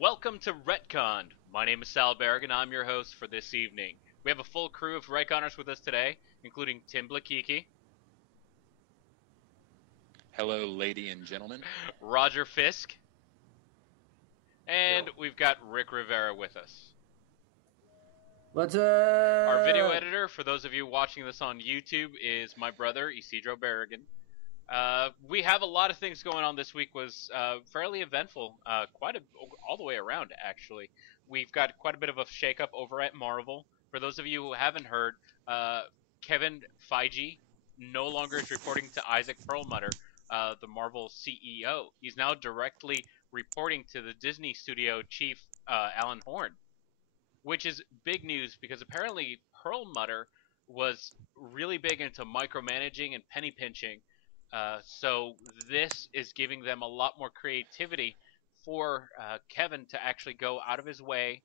Welcome to RetConned. My name is Sal Berg, and I'm your host for this evening. We have a full crew of RetConners with us today, including Tim Blakiki, Hello, lady and gentlemen. Roger Fisk, and Yo. we've got Rick Rivera with us. What's up? Our video editor, for those of you watching this on YouTube, is my brother, Isidro Berrigan. We have a lot of things going on this week. Was fairly eventful, all the way around, actually. We've got quite a bit of a shakeup over at Marvel. For those of you who haven't heard, Kevin Feige no longer is reporting to Isaac Perlmutter, the Marvel CEO. He's now directly reporting to the Disney studio chief, Alan Horn, which is big news because apparently Perlmutter was really big into micromanaging and penny pinching. So this is giving them a lot more creativity for Kevin to actually go out of his way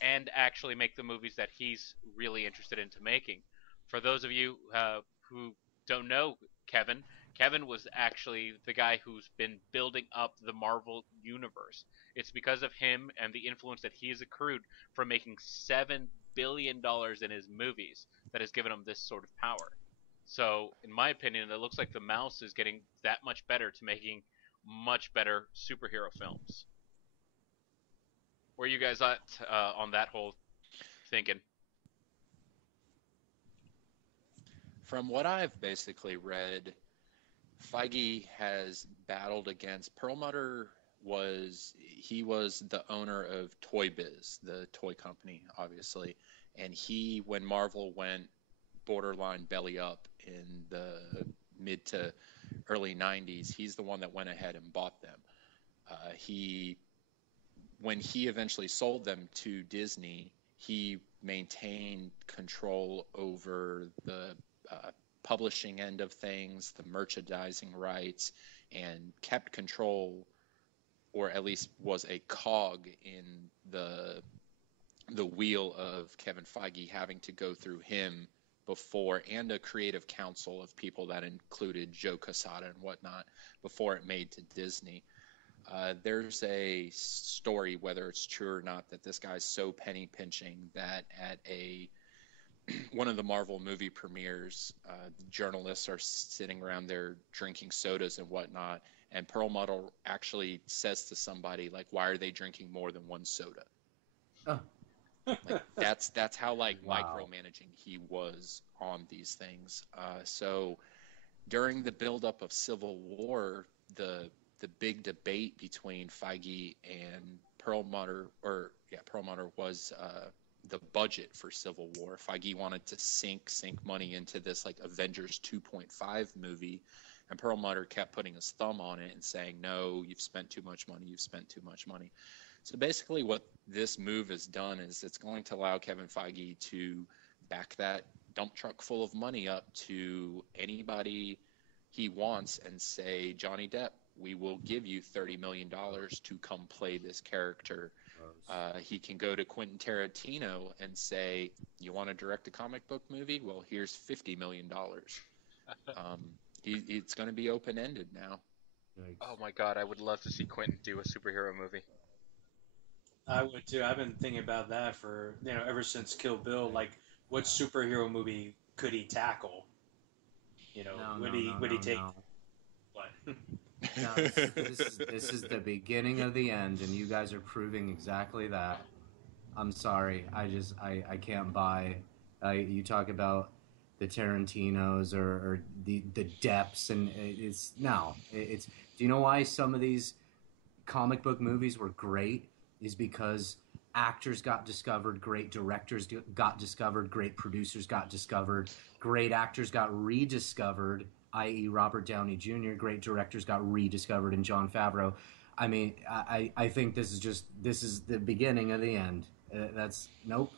and actually make the movies that he's really interested into making. For those of you who don't know Kevin, Kevin was actually the guy who's been building up the Marvel universe. It's because of him and the influence that he has accrued from making $7 billion in his movies that has given him this sort of power. So, in my opinion, it looks like the mouse is getting that much better to making much better superhero films. Where are you guys at on that whole thinking? From what I've basically read, Feige has battled against Perlmutter. He was the owner of Toy Biz, the toy company, obviously, and when Marvel went borderline belly up in the mid to early 90s, he's the one that went ahead and bought them. When he eventually sold them to Disney, he maintained control over the publishing end of things, the merchandising rights, and kept control, or at least was a cog in the wheel of Kevin Feige having to go through him before, and a creative council of people that included Joe Quesada and whatnot before it made to Disney. There's a story, whether it's true or not, that this guy's so penny pinching that at one of the Marvel movie premieres, journalists are sitting around there drinking sodas and whatnot, and Perlmutter actually says to somebody, like, why are they drinking more than one soda? Oh. Like, that's how Wow. micromanaging he was on these things. So during the buildup of Civil War, the big debate between Feige and Perlmutter was the budget for Civil War. Feige wanted to sink money into this like Avengers 2.5 movie, and Perlmutter kept putting his thumb on it and saying, no, you've spent too much money. So basically what this move has done is it's going to allow Kevin Feige to back that dump truck full of money up to anybody he wants and say, Johnny Depp, we will give you $30 million to come play this character. He can go to Quentin Tarantino and say, you want to direct a comic book movie? Well, here's $50 million. It's going to be open-ended now. Oh my god, I would love to see Quentin do a superhero movie. I would too. I've been thinking about that for, ever since Kill Bill. Like, what superhero movie could he tackle? Would he take what? No, this is the beginning of the end, and you guys are proving exactly that. I'm sorry, I can't buy. You talk about the Tarantinos or the depths, and it's. Do you know why some of these comic book movies were great? Is because actors got discovered, great directors got discovered, great producers got discovered, great actors got rediscovered, i.e. Robert Downey Jr., great directors got rediscovered in Jon Favreau. I mean, I think this is the beginning of the end. Nope.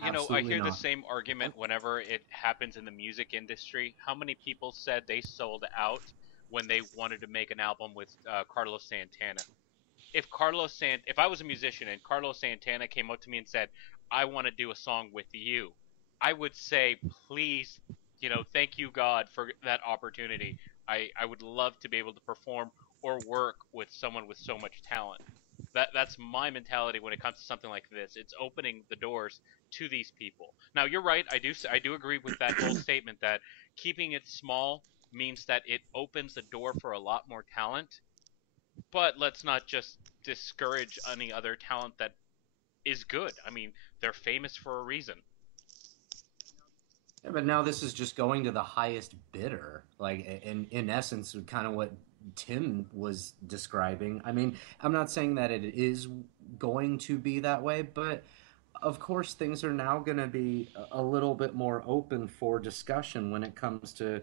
I hear not. the same argument whenever it happens in the music industry. How many people said they sold out when they wanted to make an album with Carlos Santana? If I was a musician and Carlos Santana came up to me and said, I want to do a song with you, I would say, please, thank you God for that opportunity. I would love to be able to perform or work with someone with so much talent. That's my mentality when it comes to something like this. It's opening the doors to these people. Now you're right. I do agree with that whole statement that keeping it small means that it opens the door for a lot more talent. But let's not just discourage any other talent that is good. I mean, they're famous for a reason. Yeah, but now this is just going to the highest bidder. Like in essence, kind of what Tim was describing. I mean, I'm not saying that it is going to be that way, but of course things are now going to be a little bit more open for discussion when it comes to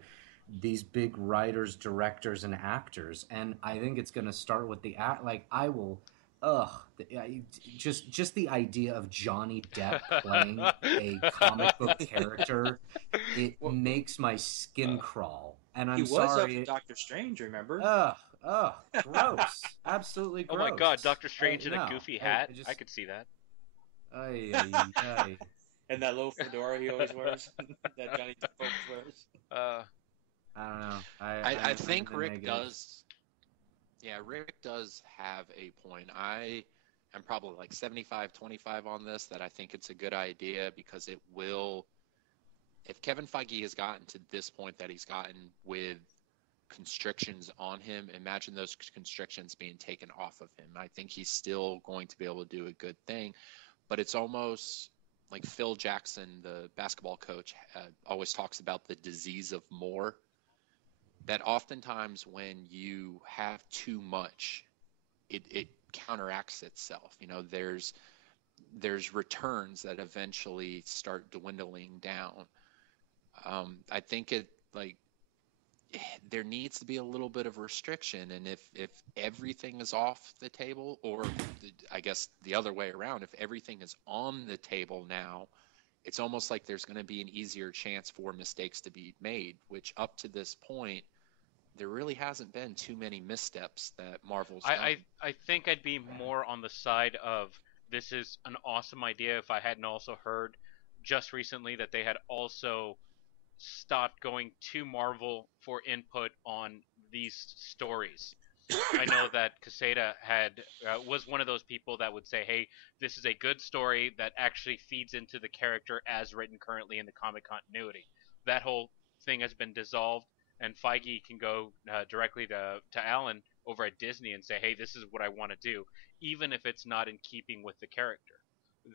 these big writers, directors, and actors. And I think it's going to start with the act. Like I will. Ugh, just the idea of Johnny Depp playing a comic book character, it makes my skin crawl. And I'm he was sorry. Up to Doctor Strange, remember? Ugh, gross. Absolutely gross. Oh my God, Doctor Strange in a no, goofy hat. just, I could see that. Ay. And that little fedora he always wears, that Johnny Depp always wears. I don't know. I think Rick does. Yeah, Rick does have a point. I am probably like 75-25 on this, that I think it's a good idea because it will, if Kevin Feige has gotten to this point that he's gotten with constrictions on him, imagine those constrictions being taken off of him. I think he's still going to be able to do a good thing, but it's almost like Phil Jackson, the basketball coach, always talks about the disease of more. That oftentimes when you have too much, it counteracts itself. You know, there's returns that eventually start dwindling down. I think there needs to be a little bit of restriction, and if everything is off the table, or I guess the other way around, if everything is on the table now, it's almost like there's going to be an easier chance for mistakes to be made, which up to this point, there really hasn't been too many missteps that Marvel's done. I think I'd be more on the side of this is an awesome idea if I hadn't also heard just recently that they had also stopped going to Marvel for input on these stories. I know that Caseta was one of those people that would say, hey, this is a good story that actually feeds into the character as written currently in the comic continuity. That whole thing has been dissolved, and Feige can go directly to Alan over at Disney and say, hey, this is what I want to do, even if it's not in keeping with the character.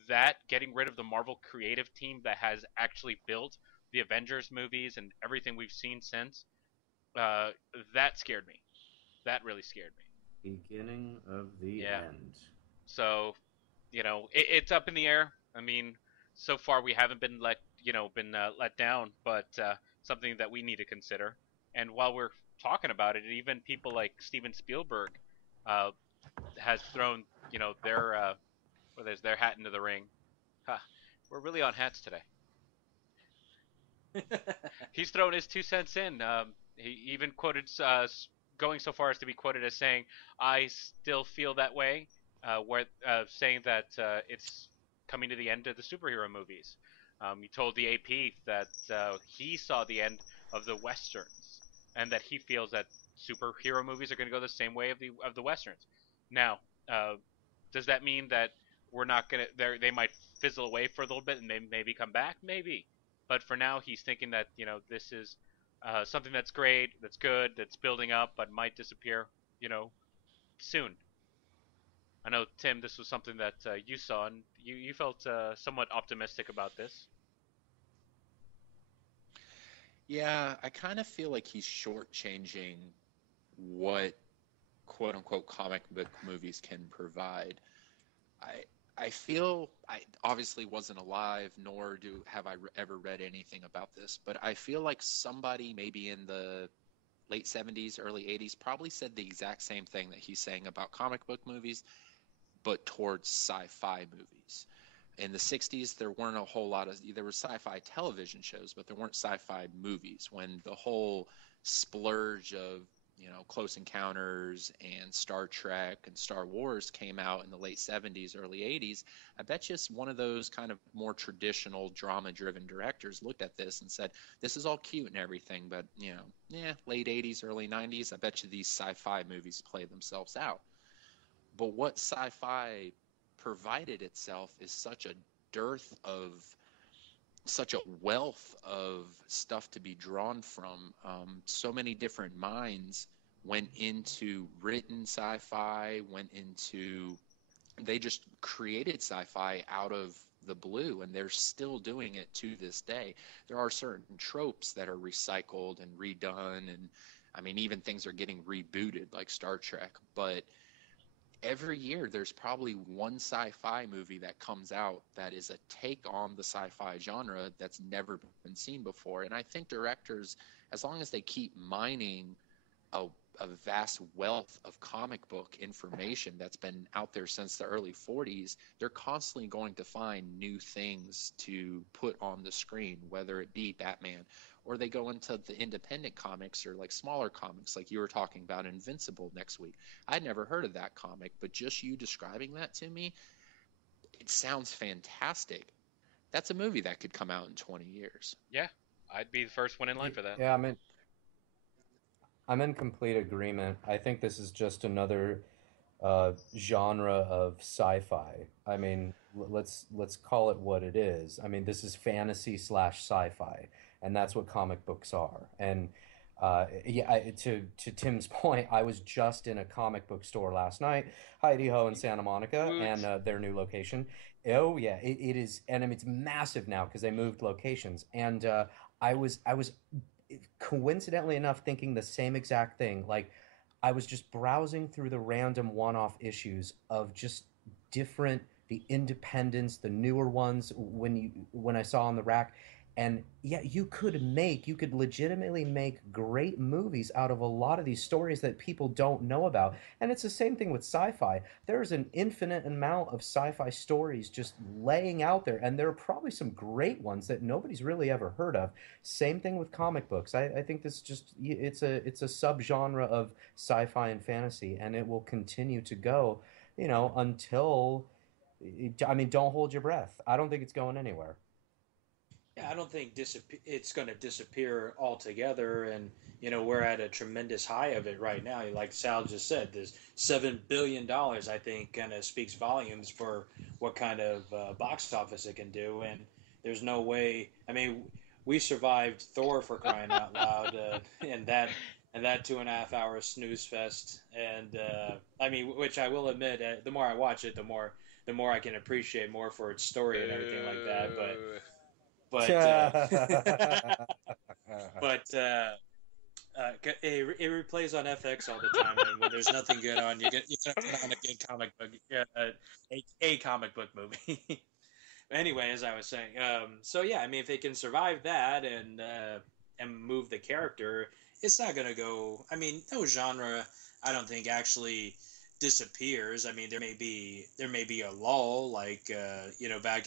That, getting rid of the Marvel creative team that has actually built the Avengers movies and everything we've seen since, that scared me. That really scared me. Beginning of the end. So, it's up in the air. I mean, so far we haven't been let down, but something that we need to consider. And while we're talking about it, even people like Steven Spielberg has thrown, their hat into the ring. Huh. We're really on hats today. He's thrown his 2 cents in. He even quoted, going so far as to be quoted as saying, "I still feel that way," saying that it's coming to the end of the superhero movies. He told the AP that he saw the end of the westerns, and that he feels that superhero movies are going to go the same way of the westerns. Now, does that mean that we're not going to? They might fizzle away for a little bit and maybe come back, maybe. But for now, he's thinking that this is something that's great, that's good, that's building up, but might disappear, soon. I know, Tim, this was something that you saw, and you felt somewhat optimistic about this. Yeah, I kind of feel like he's shortchanging what quote-unquote comic book movies can provide. I feel, I obviously wasn't alive, nor have I ever read anything about this, but I feel like somebody maybe in the late 70s, early 80s probably said the exact same thing that he's saying about comic book movies, but towards sci-fi movies. In the 60s, there weren't a whole lot of, there were sci-fi television shows, but there weren't sci-fi movies. When the whole splurge of Close Encounters and Star Trek and Star Wars came out in the late 70s, early 80s, I bet you one of those kind of more traditional drama-driven directors looked at this and said, this is all cute and everything, but, late 80s, early 90s, I bet you these sci-fi movies play themselves out. But what sci-fi provided itself is such a dearth of, such a wealth of stuff to be drawn from. So many different minds went into written sci-fi, went into, they just created sci-fi out of the blue, and they're still doing it to this day. There are certain tropes that are recycled and redone, and I mean, even things are getting rebooted like Star Trek, but every year there's probably one sci-fi movie that comes out that is a take on the sci-fi genre that's never been seen before. And I think directors, as long as they keep mining a, a vast wealth of comic book information that's been out there since the early 40s, they're constantly going to find new things to put on the screen, whether it be Batman, or they go into the independent comics or like smaller comics like you were talking about Invincible next week. I'd never heard of that comic, but just you describing that to me, it sounds fantastic. That's a movie that could come out in 20 years. Yeah, I'd be the first one in line for that. Yeah, I'm in complete agreement. I think this is just another genre of sci-fi. I mean, let's call it what it is. I mean, this is fantasy slash sci-fi, and that's what comic books are. And to Tim's point, I was just in a comic book store last night, Heidi Ho in Santa Monica, and their new location. Oh yeah, it is, and I mean, it's massive now because they moved locations. And I was coincidentally enough thinking the same exact thing. Like, I was just browsing through the random one-off issues of just different, the independents, the newer ones when I saw on the rack. And yeah, you could legitimately make great movies out of a lot of these stories that people don't know about. And it's the same thing with sci-fi. There's an infinite amount of sci-fi stories just laying out there, and there are probably some great ones that nobody's really ever heard of. Same thing with comic books. I think this just, it's a subgenre of sci-fi and fantasy, and it will continue to go, until, I mean, don't hold your breath. I don't think it's going anywhere. Yeah, I don't think it's going to disappear altogether, and we're at a tremendous high of it right now. Like Sal just said, there's $7 billion. I think kind of speaks volumes for what kind of box office it can do, and there's no way. I mean, we survived Thor, for crying out loud, and that 2.5 hour snooze fest, and I mean, which I will admit, the more I watch it, the more I can appreciate more for its story and everything like that, but it replays on FX all the time, and when there's nothing good on, you can put on a good comic book, a comic book movie. Anyway, as I was saying, so yeah, I mean, if they can survive that and move the character, it's not gonna go. I mean, no genre, I don't think actually disappears. I mean, there may be a lull, like back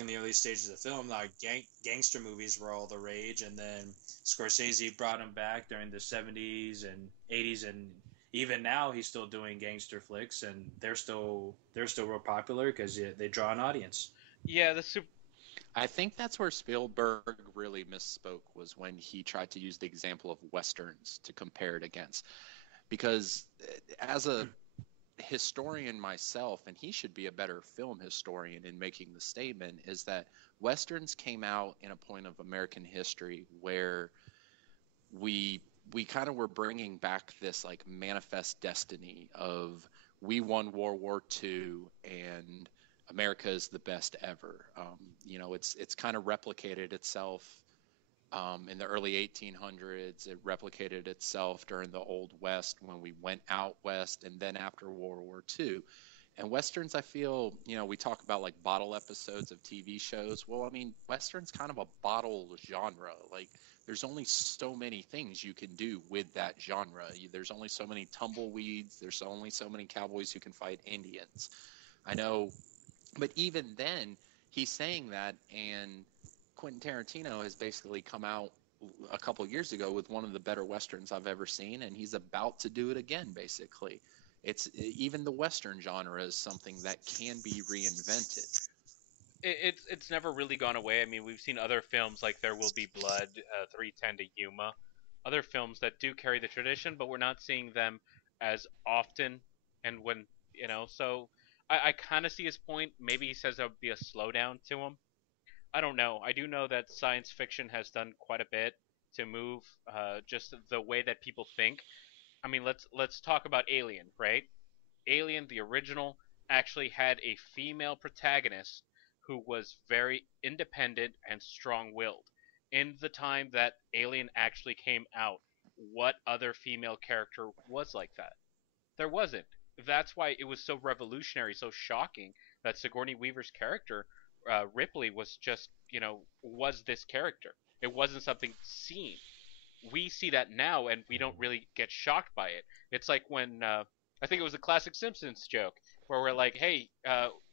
in the early stages of film, like gangster movies were all the rage, and then Scorsese brought them back during the 70s and 80s, and even now he's still doing gangster flicks, and they're still real popular because they draw an audience. Yeah, I think that's where Spielberg really misspoke, was when he tried to use the example of Westerns to compare it against. Because as a historian myself, and he should be a better film historian in making the statement, is that Westerns came out in a point of American history where we kind of were bringing back this like manifest destiny of, we won World War II and America is the best ever. It's kind of replicated itself in the early 1800s. It replicated itself during the Old West when we went out west, and then after World War II. And Westerns, I feel, we talk about like bottle episodes of TV shows. Well, I mean, Western's kind of a bottle genre. Like, there's only so many things you can do with that genre. There's only so many tumbleweeds. There's only so many cowboys who can fight Indians. I know, but even then, he's saying that, and Quentin Tarantino has basically come out a couple years ago with one of the better Westerns I've ever seen, and he's about to do it again, basically. It's even the Western genre is something that can be reinvented. It's never really gone away. I mean, we've seen other films like There Will Be Blood, 3:10 to Yuma, other films that do carry the tradition, but we're not seeing them as often And when, so I kind of see his point. Maybe he says there would be a slowdown to him. I don't know. I do know that science fiction has done quite a bit to move just the way that people think. I mean, let's talk about Alien, right? Alien, the original, actually had a female protagonist who was very independent and strong-willed. In the time that Alien actually came out, what other female character was like that? There wasn't. That's why it was so revolutionary, so shocking that Sigourney Weaver's character, Ripley, was just, was this character. It wasn't something seen. We see that now and we don't really get shocked by it. It's like when I think it was a classic Simpsons joke where we're like, "Hey,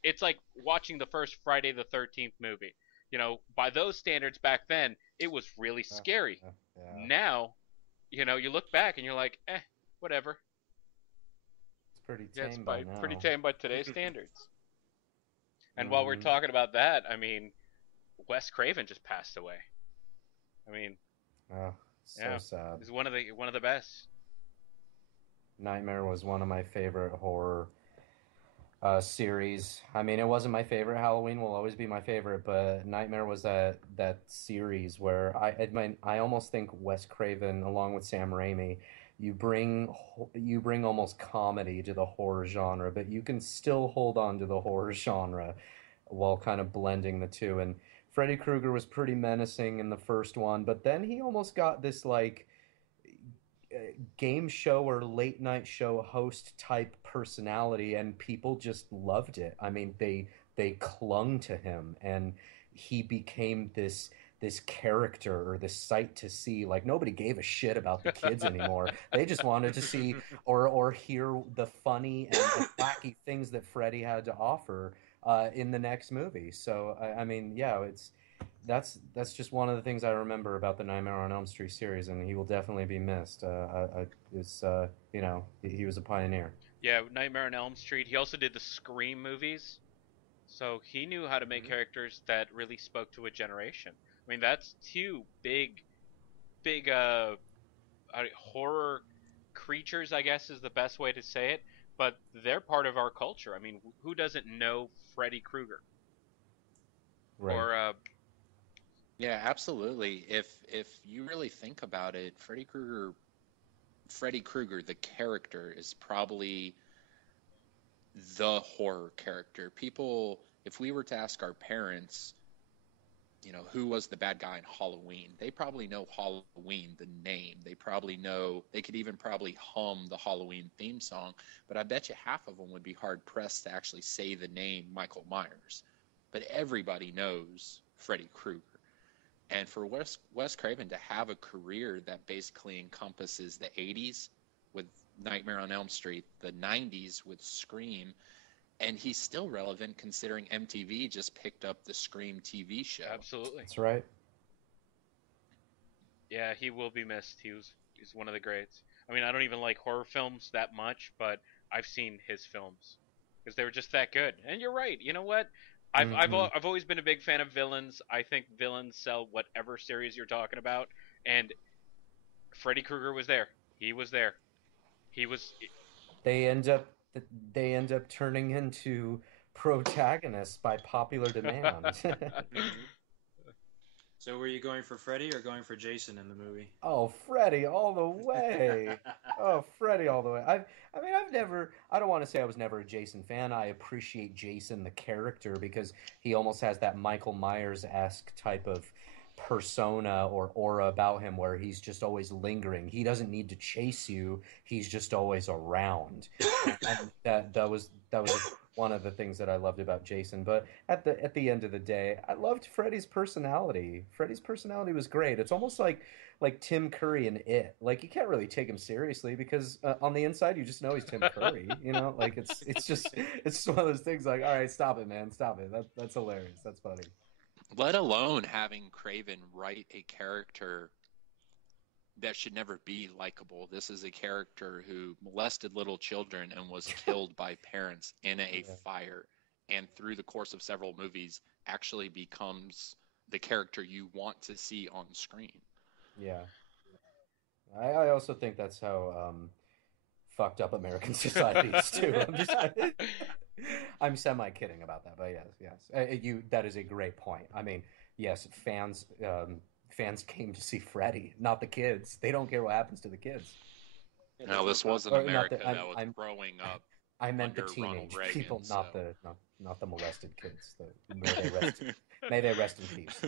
it's like watching the first Friday the 13th movie. By those standards back then, it was really scary. Yeah. Now, you look back and you're like, whatever. It's pretty tame by now. Pretty tame by today's standards." And while we're talking about that, I mean, Wes Craven just passed away. I mean, oh, so sad. He's one of the best. Nightmare was one of my favorite horror series. I mean, it wasn't my favorite. Halloween will always be my favorite, but Nightmare was that series where I almost think Wes Craven, along with Sam Raimi, you bring almost comedy to the horror genre, but you can still hold on to the horror genre while kind of blending the two. And Freddy Krueger was pretty menacing in the first one, but then he almost got this like game show or late night show host type personality, and people just loved it. I mean, they clung to him, and he became this character or this sight to see. Like, nobody gave a shit about the kids anymore. They just wanted to see or hear the funny and wacky things that Freddy had to offer in the next movie. So I mean, yeah, that's just one of the things I remember about the Nightmare on Elm Street series, and he will definitely be missed. He was a pioneer. Yeah, Nightmare on Elm Street. He also did the Scream movies, so he knew how to make characters that really spoke to a generation. I mean, that's two big horror creatures, I guess is the best way to say it, but they're part of our culture. I mean, who doesn't know Freddy Krueger? Right. Or yeah, absolutely. If you really think about it, Freddy Krueger, the character, is probably the horror character. People, if we were to ask our parents, who was the bad guy in Halloween, they probably know Halloween, the name. They could even probably hum the Halloween theme song, but I bet you half of them would be hard pressed to actually say the name Michael Myers. But everybody knows Freddy Krueger. And for Wes Craven to have a career that basically encompasses the 80s with Nightmare on Elm Street, the 90s with Scream, and he's still relevant considering MTV just picked up the Scream TV show. Absolutely. That's right. Yeah, he will be missed. He's one of the greats. I mean, I don't even like horror films that much, but I've seen his films because they were just that good. And you're right. You know what? I've always been a big fan of villains. I think villains sell whatever series you're talking about. And Freddy Krueger was there. He was there. He was. They end up turning into protagonists by popular demand. So were you going for Freddy or going for Jason in the movie? Oh, Freddy all the way. Oh, Freddy all the way. I don't want to say I was never a Jason fan. I appreciate Jason, the character, because he almost has that Michael Myers-esque type of persona or aura about him where he's just always lingering. He doesn't need to chase you. He's just always around. And that was one of the things that I loved about Jason. But at the end of the day, I loved Freddy's personality. Freddy's personality was great. It's almost like Tim Curry in It. Like, you can't really take him seriously because on the inside you just know he's Tim Curry. Like it's just one of those things. Like, all right, stop it, man, stop it. That's hilarious. That's funny. Let alone having Craven write a character that should never be likable. This is a character who molested little children and was killed by parents in a fire, and through the course of several movies actually becomes the character you want to see on screen. Yeah. I also think that's how fucked up American societies too. I'm semi kidding about that, but yes, that is a great point. I mean, yes, fans came to see Freddy, not the kids. They don't care what happens to the kids. Now, this wasn't Or America not that was growing up. I meant the under Ronald teenage Reagan, people, so. not the molested kids. May they rest in peace.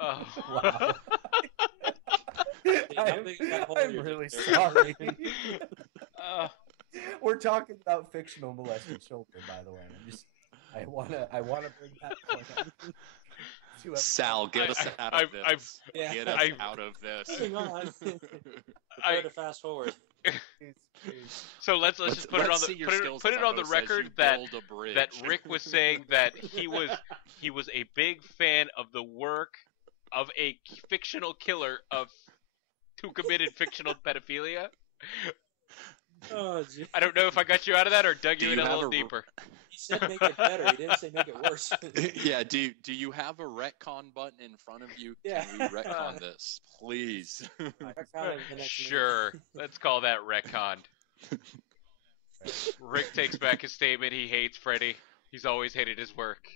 Oh. Wow. I'm really sorry. We're talking about fictional molested children, by the way. I wanna bring that point up. Sal, get us out of this. Get us out of this. Hang on. Prepare to fast forward. So let's just put it on the record that Rick was saying that he was a big fan of the work of a fictional killer who committed fictional pedophilia. Oh, geez. I don't know if I got you out of that or dug you in a little deeper. He said make it better. He didn't say make it worse. Yeah, do you have a retcon button in front of you? Yeah. Can we retcon this, please? Sure. Let's call that retconned. Rick takes back his statement. He hates Freddy. He's always hated his work.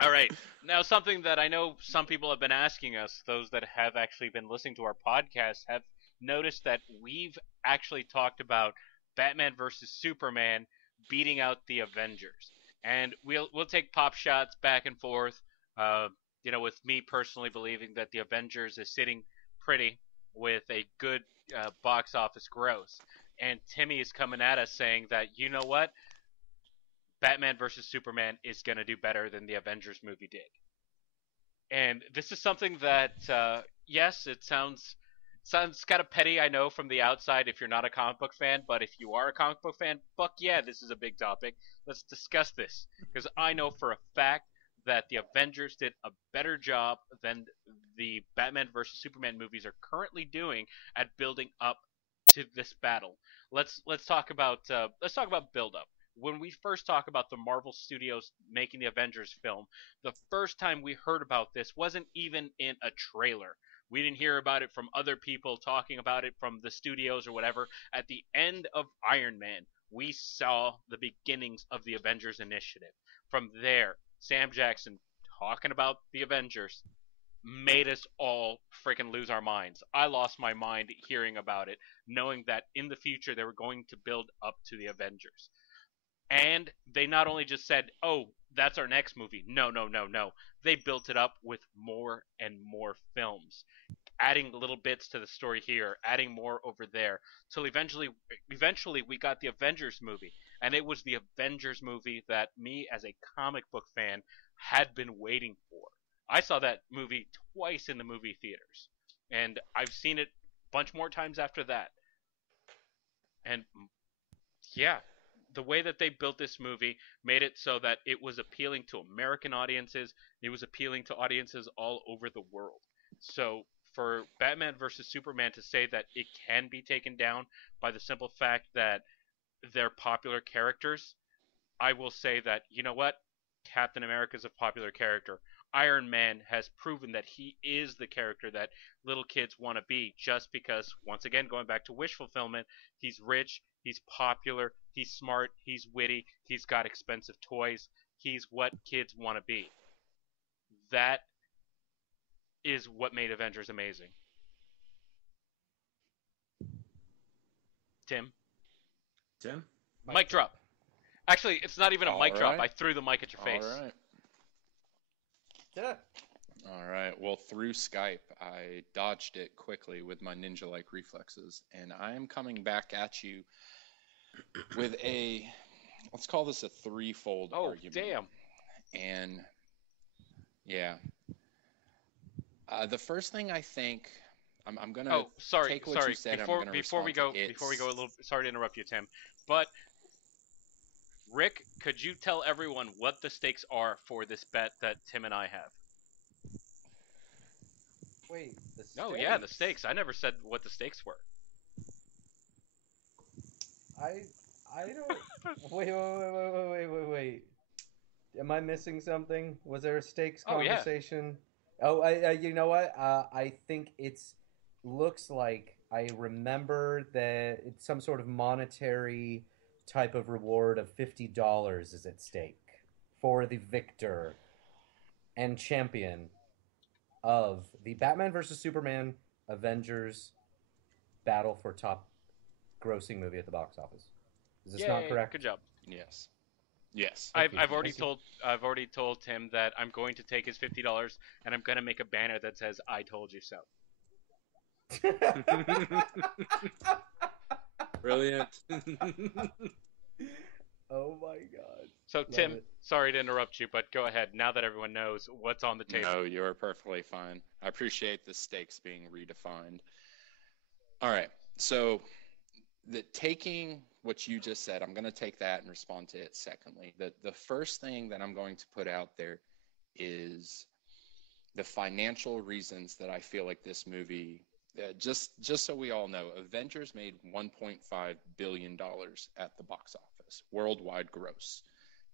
All right. Now, something that I know some people have been asking us, those that have actually been listening to our podcast, have noticed that we've actually talked about Batman versus Superman beating out the Avengers. And we'll take pop shots back and forth, with me personally believing that the Avengers is sitting pretty with a good box office gross. And Timmy is coming at us saying that, you know what? Batman versus Superman is going to do better than the Avengers movie did. And this is something that, yes, it sounds kind of petty, I know, from the outside if you're not a comic book fan, but if you are a comic book fan, fuck yeah, this is a big topic. Let's discuss this. Because I know for a fact that the Avengers did a better job than the Batman versus Superman movies are currently doing at building up to this battle. Let's talk about build up. When we first talk about the Marvel Studios making the Avengers film, the first time we heard about this wasn't even in a trailer. We didn't hear about it from other people talking about it from the studios or whatever. At the end of Iron Man, we saw the beginnings of the Avengers Initiative. From there, Sam Jackson talking about the Avengers made us all freaking lose our minds. I lost my mind hearing about it, knowing that in the future they were going to build up to the Avengers. And they not only just said, oh, that's our next movie. No. They built it up with more and more films, adding little bits to the story here, adding more over there, till eventually we got the Avengers movie. And it was the Avengers movie that me, as a comic book fan, had been waiting for. I saw that movie twice in the movie theaters. And I've seen it a bunch more times after that. And, yeah. The way that they built this movie made it so that it was appealing to American audiences. It was appealing to audiences all over the world. So for Batman versus Superman to say that it can be taken down by the simple fact that they're popular characters, I will say that, you know what? Captain America is a popular character. Iron Man has proven that he is the character that little kids want to be, just because, once again, going back to wish fulfillment, he's rich, he's popular, he's smart, he's witty, he's got expensive toys, he's what kids want to be. That is what made Avengers amazing. Tim? Mic drop. Actually, it's not even a mic drop. I threw the mic at your face. All right. Yeah. All right. Well, through Skype, I dodged it quickly with my ninja-like reflexes, and I am coming back at you with let's call this a threefold argument. Damn. And yeah, the first thing I think I'm gonna take what you said. Before we go a little. Sorry to interrupt you, Tim, but Rick, could you tell everyone what the stakes are for this bet that Tim and I have? Wait, the stakes? No, yeah, the stakes. I never said what the stakes were. I don't. Wait. Am I missing something? Was there a stakes conversation Oh, you know what? I think it's looks like I remember that it's some sort of monetary type of reward of $50 is at stake for the victor and champion of the Batman versus Superman Avengers battle for top grossing movie at the box office. Is this not Yay! Good correct? job. Yes. Yes. I've Okay, I've already thank you. told I've already told Tim that I'm going to take his $50 and I'm gonna make a banner that says "I told you so." Brilliant. Oh my god. So Love Tim, it. sorry to interrupt you, but go ahead. Now that everyone knows what's on the table. No, you're perfectly fine. I appreciate the stakes being redefined. All right. So taking what you just said, I'm going to take that and respond to it secondly. The first thing that I'm going to put out there is the financial reasons that I feel like this movie, just so we all know, Avengers made $1.5 billion at the box office, worldwide gross.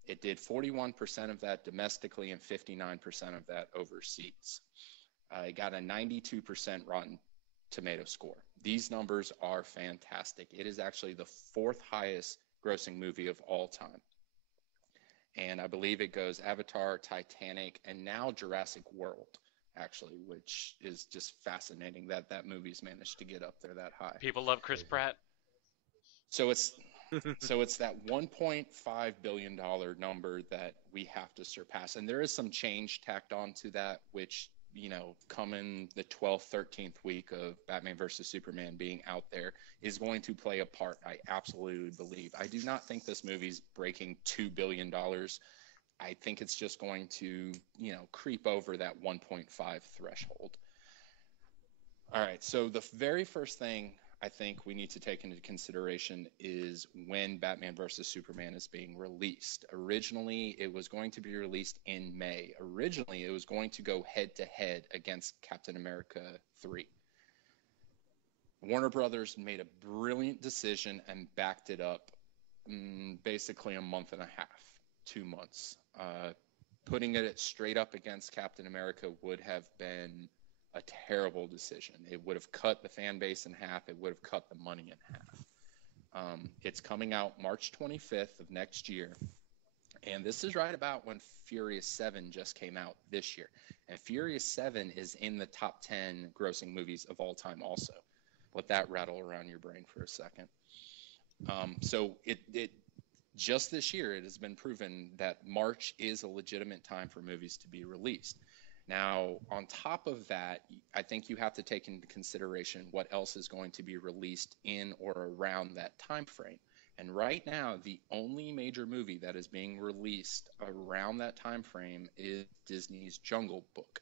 It did 41% of that domestically and 59% of that overseas. It got a 92% Rotten Tomato score. These numbers are fantastic. It is actually the fourth highest grossing movie of all time. And I believe it goes Avatar, Titanic, and now Jurassic World, actually, which is just fascinating that that movie's managed to get up there that high. People love Chris Pratt. So it's that $1.5 billion number that we have to surpass. And there is some change tacked on to that, which, you know, coming the 12th, 13th week of Batman versus Superman being out there is going to play a part, I absolutely believe. I do not think this movie's breaking $2 billion. I think it's just going to, you know, creep over that 1.5 threshold. All right, so the very first thing I think we need to take into consideration is when Batman versus Superman is being released. Originally, it was going to be released in May. Originally, it was going to go head to head against Captain America 3. Warner Brothers made a brilliant decision and backed it up basically a month and a half, 2 months. Putting it straight up against Captain America would have been a terrible decision. It would have cut the fan base in half. It would have cut the money in half. It's coming out March 25th of next year. And this is right about when Furious 7 just came out this year. And Furious 7 is in the top 10 grossing movies of all time also. Let that rattle around your brain for a second. So it just this year, it has been proven that March is a legitimate time for movies to be released. Now, on top of that, I think you have to take into consideration what else is going to be released in or around that time frame. And right now, the only major movie that is being released around that time frame is Disney's Jungle Book.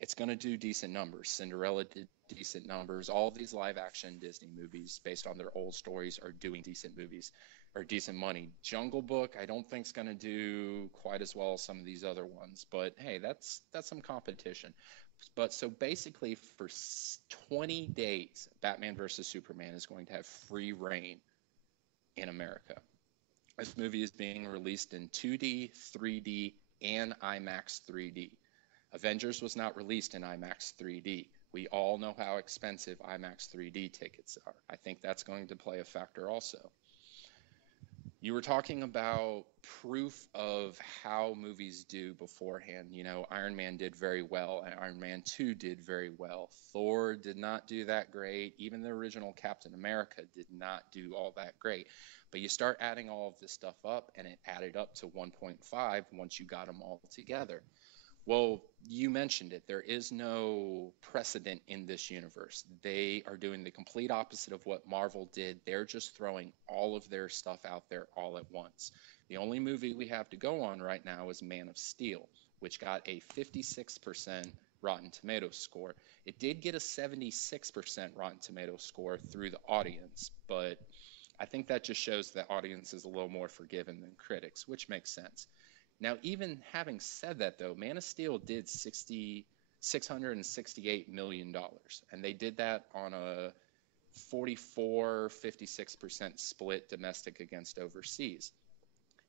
It's going to do decent numbers. Cinderella did decent numbers. All of these live-action Disney movies, based on their old stories, are doing decent movies or decent money. Jungle Book, I don't think is going to do quite as well as some of these other ones, but hey, that's some competition. But so basically, for 20 days, Batman versus Superman is going to have free reign in America. This movie is being released in 2D, 3D, and IMAX 3D. Avengers was not released in IMAX 3D. We all know how expensive IMAX 3D tickets are. I think that's going to play a factor also. You were talking about proof of how movies do beforehand. You know, Iron Man did very well, and Iron Man 2 did very well. Thor did not do that great. Even the original Captain America did not do all that great. But you start adding all of this stuff up, and it added up to 1.5 once you got them all together. Well, you mentioned it. There is no precedent in this universe. They are doing the complete opposite of what Marvel did. They're just throwing all of their stuff out there all at once. The only movie we have to go on right now is Man of Steel, which got a 56% Rotten Tomatoes score. It did get a 76% Rotten Tomatoes score through the audience, but I think that just shows that audience is a little more forgiving than critics, which makes sense. Now, even having said that, though, Man of Steel did $668 million, and they did that on a 44-56% split domestic against overseas.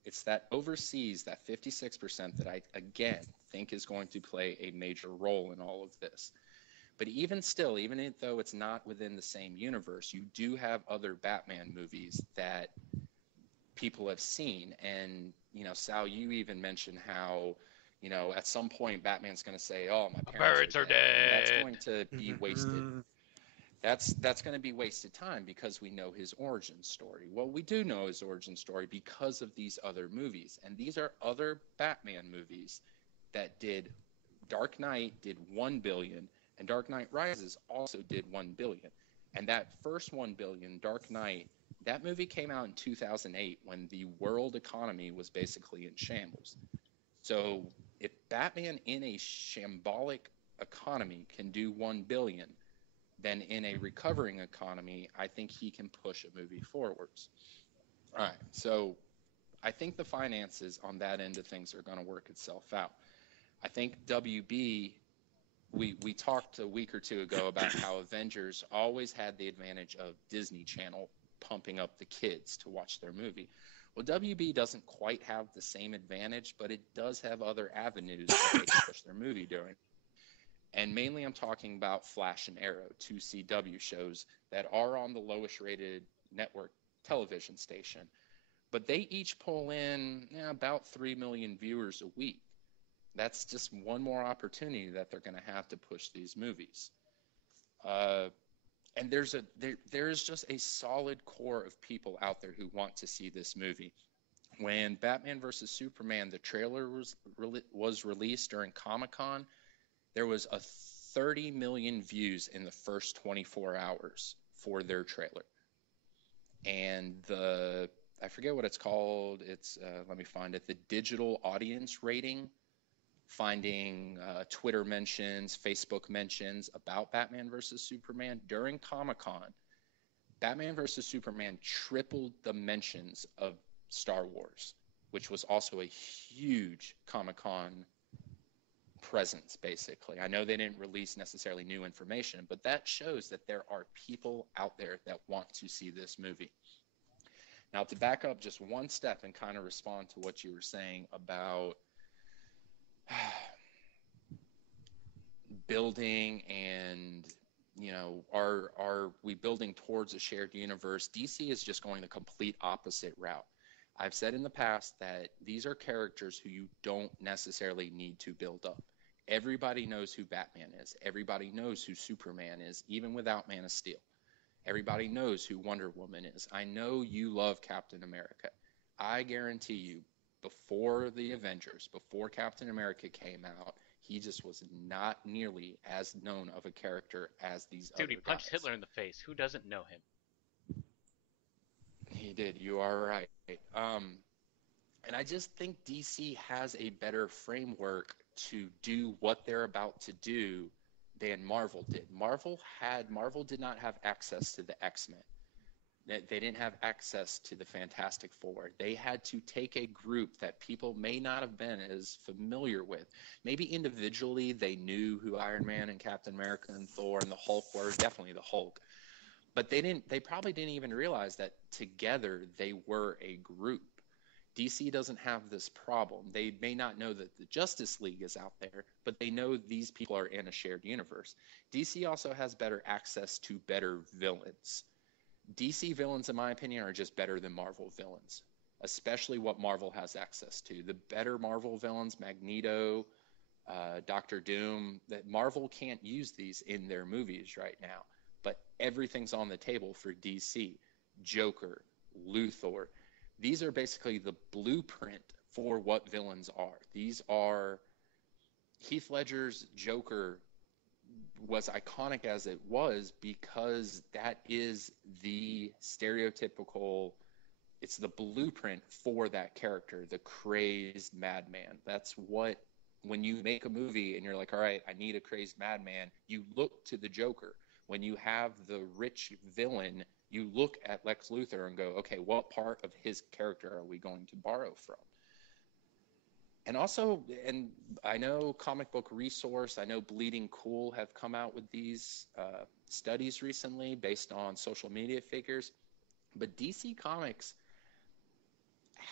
It's that overseas, that 56% that I, again, think is going to play a major role in all of this. But even still, even though it's not within the same universe, you do have other Batman movies that people have seen. And, Sal, you even mentioned how, at some point Batman's going to say, oh, my parents are dead. And that's going to be wasted. That's going to be wasted time because we know his origin story. Well, we do know his origin story because of these other movies. And these are other Batman movies that did. Dark Knight did 1 billion, and Dark Knight Rises also did 1 billion. And that first 1 billion, Dark Knight, that movie came out in 2008 when the world economy was basically in shambles. So if Batman in a shambolic economy can do 1 billion, then in a recovering economy, I think he can push a movie forwards. All right, so I think the finances on that end of things are going to work itself out. I think WB, we talked a week or two ago about how Avengers always had the advantage of Disney Channel pumping up the kids to watch their movie. Well, WB doesn't quite have the same advantage, but it does have other avenues that they can push their movie during. And mainly I'm talking about Flash and Arrow, 2 CW shows that are on the lowest rated network television station. But they each pull in about 3 million viewers a week. That's just one more opportunity that they're going to have to push these movies. And there is just a solid core of people out there who want to see this movie. When Batman vs. Superman, the trailer was released during Comic-Con, there was a 30 million views in the first 24 hours for their trailer. And I forget what it's called. It's, let me find it, the digital audience rating, finding Twitter mentions, Facebook mentions about Batman vs. Superman during Comic-Con. Batman vs. Superman tripled the mentions of Star Wars, which was also a huge Comic-Con presence, basically. I know they didn't release necessarily new information, but that shows that there are people out there that want to see this movie. Now, to back up just one step and kind of respond to what you were saying about building and, are we building towards a shared universe? DC is just going the complete opposite route. I've said in the past that these are characters who you don't necessarily need to build up. Everybody knows who Batman is. Everybody knows who Superman is, even without Man of Steel. Everybody knows who Wonder Woman is. I know you love Captain America. I guarantee you, before the Avengers, before Captain America came out, he just was not nearly as known of a character as these other guys. Dude, he punched Hitler in the face. Who doesn't know him? He did. You are right. And I just think DC has a better framework to do what they're about to do than Marvel did. Marvel did not have access to the X-Men. They didn't have access to the Fantastic Four. They had to take a group that people may not have been as familiar with. Maybe individually they knew who Iron Man and Captain America and Thor and the Hulk were, definitely the Hulk. But they probably didn't even realize that together they were a group. DC doesn't have this problem. They may not know that the Justice League is out there, but they know these people are in a shared universe. DC also has better access to better villains. DC villains, in my opinion, are just better than Marvel villains, especially what Marvel has access to. The better Marvel villains, Magneto, Doctor Doom, that Marvel can't use these in their movies right now, but everything's on the table for DC. Joker, Luthor. These are basically the blueprint for what villains are. These are Heath Ledger's Joker was iconic as it was because that is the stereotypical, it's the blueprint for that character, the crazed madman. That's what, when you make a movie and you're like, all right, I need a crazed madman, you look to the Joker. When you have the rich villain, you look at Lex Luthor and go, okay, what part of his character are we going to borrow from? And also, and I know Comic Book Resource, I know Bleeding Cool have come out with these studies recently based on social media figures. But DC Comics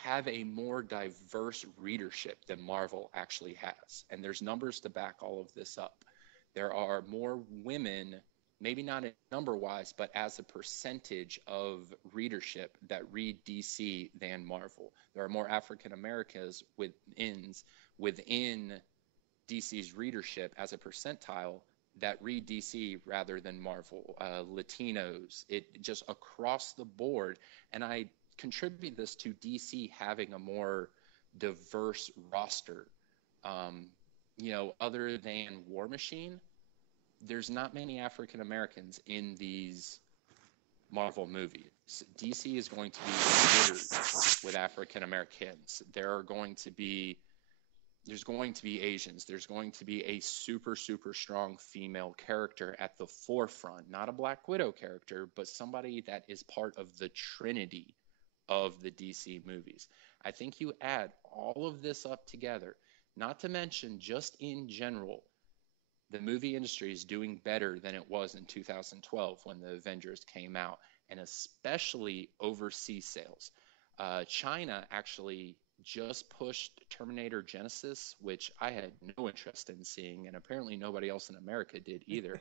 have a more diverse readership than Marvel actually has. And there's numbers to back all of this up. There are more women, maybe not in number-wise, but as a percentage of readership that read DC than Marvel. There are more African Americans within DC's readership as a percentile that read DC rather than Marvel. Latinos, it just across the board. And I contribute this to DC having a more diverse roster. Other than War Machine, there's not many African Americans in these Marvel movies. DC is going to be littered with African Americans. There's going to be Asians. There's going to be a super, super strong female character at the forefront. Not a Black Widow character, but somebody that is part of the trinity of the DC movies. I think you add all of this up together, not to mention just in general, the movie industry is doing better than it was in 2012 when the Avengers came out, and especially overseas sales. China actually just pushed Terminator Genesis, which I had no interest in seeing, and apparently nobody else in America did either.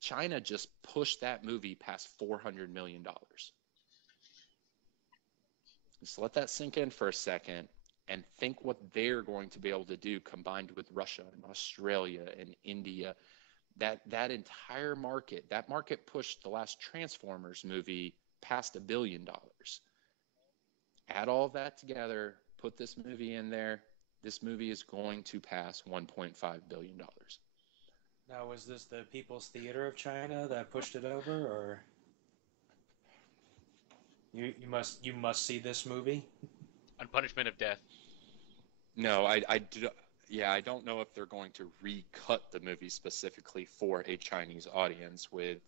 China just pushed that movie past $400 million. Just let that sink in for a second and think what they're going to be able to do combined with Russia and Australia and India. That entire market, that market pushed the last Transformers movie past $1 billion. Add all of that together, put this movie in there, this movie is going to pass $1.5 billion. Now, was this the People's Theater of China that pushed it over, or you must see this movie? On punishment of death. No, I don't know if they're going to recut the movie specifically for a Chinese audience with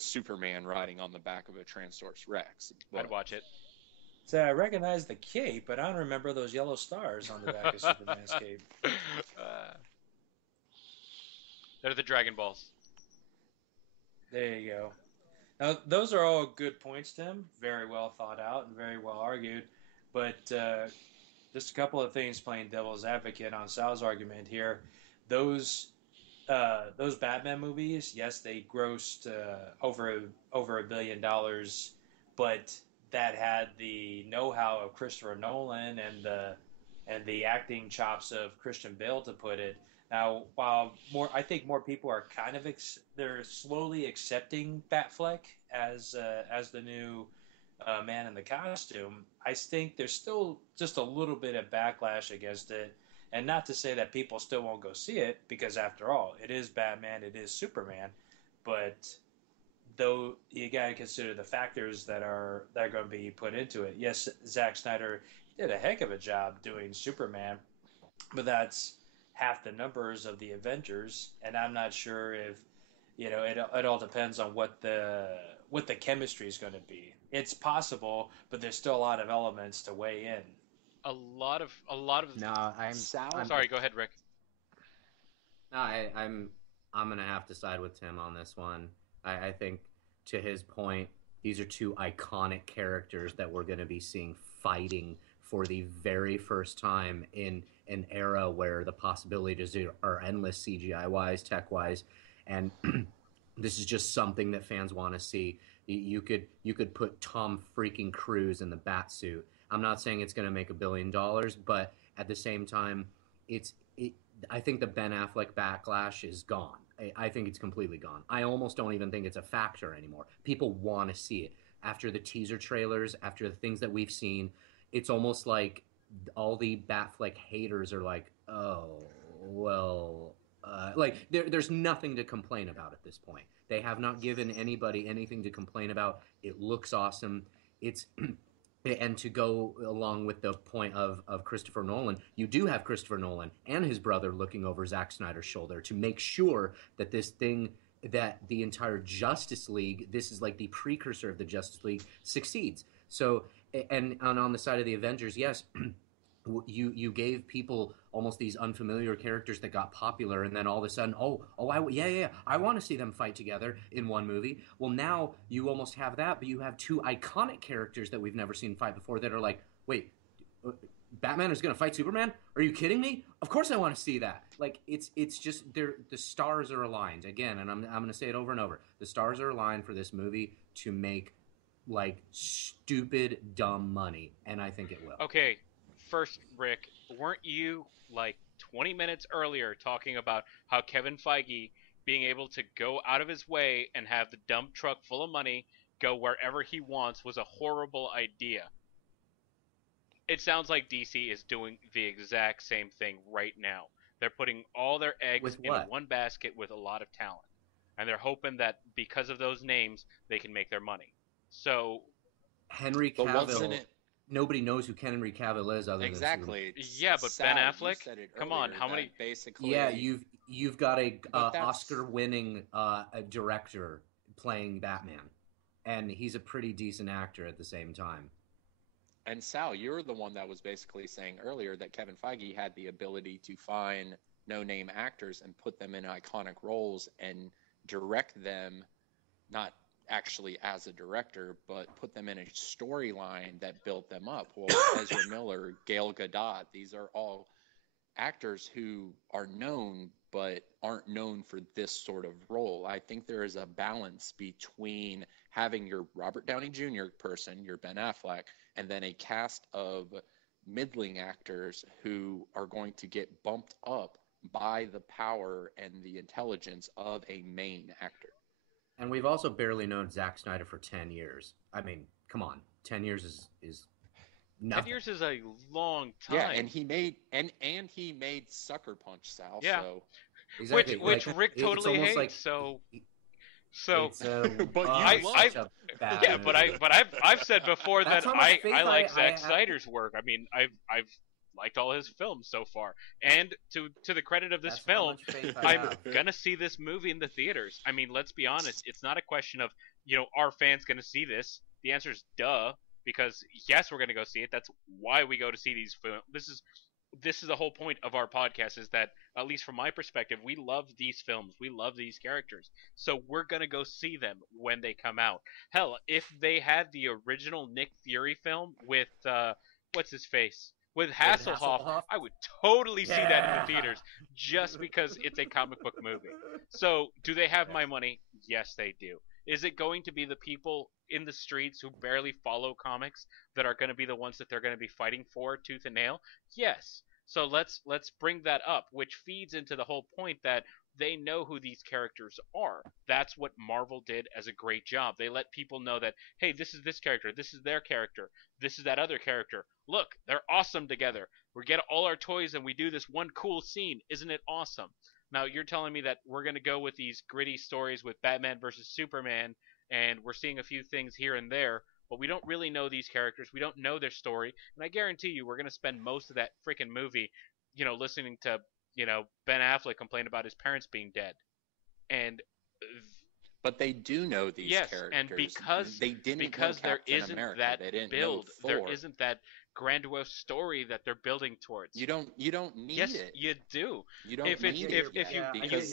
Superman riding on the back of a Transource Rex. I'd watch it. So I recognize the cape, but I don't remember those yellow stars on the back of Superman's cape. They're the Dragon Balls. There you go. Now, those are all good points, Tim. Very well thought out and very well argued. But just a couple of things playing devil's advocate on Sal's argument here. Those Batman movies, yes, they grossed over $1 billion, but that had the know-how of Christopher Nolan and the acting chops of Christian Bale to put it. Now, while I think more people are kind of they're slowly accepting Batfleck as the new man in the costume, I think there's still just a little bit of backlash against it. And not to say that people still won't go see it, because after all, it is Batman, it is Superman. But though you got to consider the factors that are going to be put into it. Yes, Zack Snyder did a heck of a job doing Superman, but that's half the numbers of the Avengers, and I'm not sure if it all depends on what the chemistry is going to be. It's possible, but there's still a lot of elements to weigh in. A lot of. No, I'm sorry. Go ahead, Rick. No, I'm gonna have to side with Tim on this one. I think, to his point, these are two iconic characters that we're going to be seeing fighting for the very first time in an era where the possibilities are endless, CGI-wise, tech-wise, and this is just something that fans want to see. You could put Tom freaking Cruise in the Batsuit. I'm not saying it's going to make $1 billion, but at the same time, I think the Ben Affleck backlash is gone. I think it's completely gone. I almost don't even think it's a factor anymore. People want to see it. After the teaser trailers, after the things that we've seen, it's almost like all the Batfleck haters are like, oh, well, there's nothing to complain about at this point. They have not given anybody anything to complain about. It looks awesome. And to go along with the point of Christopher Nolan, you do have Christopher Nolan and his brother looking over Zack Snyder's shoulder to make sure that that the entire Justice League, this is like the precursor of the Justice League, succeeds. So, and on the side of the Avengers, yes, you gave people almost these unfamiliar characters that got popular, and then all of a sudden, I want to see them fight together in one movie. Well, now you almost have that, but you have two iconic characters that we've never seen fight before that are like, wait, Batman is going to fight Superman? Are you kidding me? Of course I want to see that. Like it's just the stars are aligned again, and I'm going to say it over and over. The stars are aligned for this movie to make like stupid dumb money, and I think it will. Okay, first, Rick, weren't you like 20 minutes earlier talking about how Kevin Feige being able to go out of his way and have the dump truck full of money go wherever he wants was a horrible idea? It sounds like DC is doing the exact same thing right now. They're putting all their eggs in one basket with a lot of talent. And they're hoping that because of those names, they can make their money. So, Henry Cavill, nobody knows who Henry Cavill is other than exactly. Yeah, but Ben Affleck, come on, how many? Basically, yeah, you've got a Oscar-winning director playing Batman, and he's a pretty decent actor at the same time. And Sal, you're the one that was basically saying earlier that Kevin Feige had the ability to find no-name actors and put them in iconic roles and direct them, not actually as a director, but put them in a storyline that built them up. Well, Ezra Miller, Gail Gadot, these are all actors who are known but aren't known for this sort of role. I think there is a balance between having your Robert Downey Jr. person, your Ben Affleck, and then a cast of middling actors who are going to get bumped up by the power and the intelligence of a main actor. And we've also barely known Zack Snyder for 10 years. I mean, come on. 10 years is nothing. 10 years is a long time. Yeah, and he made he made Sucker Punch, Sal. Yeah. So. Exactly. Which Rick totally hates. Like, so but I've said before that I like Zack Snyder's work. I mean, I've liked all his films so far, and to the credit of this film, I'm gonna see this movie in the theaters. I mean, let's be honest, it's not a question of are fans gonna see this? The answer is duh, because yes, we're gonna go see it. That's why we go to see these films. This is the whole point of our podcast, is that, at least from my perspective, we love these films. We love these characters. So we're going to go see them when they come out. Hell, if they had the original Nick Fury film with, what's his face? With Hasselhoff, I would totally see that in the theaters, just because it's a comic book movie. So, do they have my money? Yes, they do. Is it going to be the people in the streets who barely follow comics that are going to be the ones that they're going to be fighting for tooth and nail? Yes. So let's bring that up, which feeds into the whole point that they know who these characters are. That's what Marvel did as a great job. They let people know that, hey, this is this character, this is their character, this is that other character. Look, they're awesome together. We get all our toys and we do this one cool scene. Isn't it awesome? Now, you're telling me that we're going to go with these gritty stories with Batman versus Superman, and we're seeing a few things here and there, but we don't really know these characters. We don't know their story, and I guarantee you we're going to spend most of that freaking movie, listening to, Ben Affleck complain about his parents being dead. But they do know these characters. And because there isn't that build, there isn't that grandiose story that they're building towards. You don't need it. Yes, you do. You don't need it. If you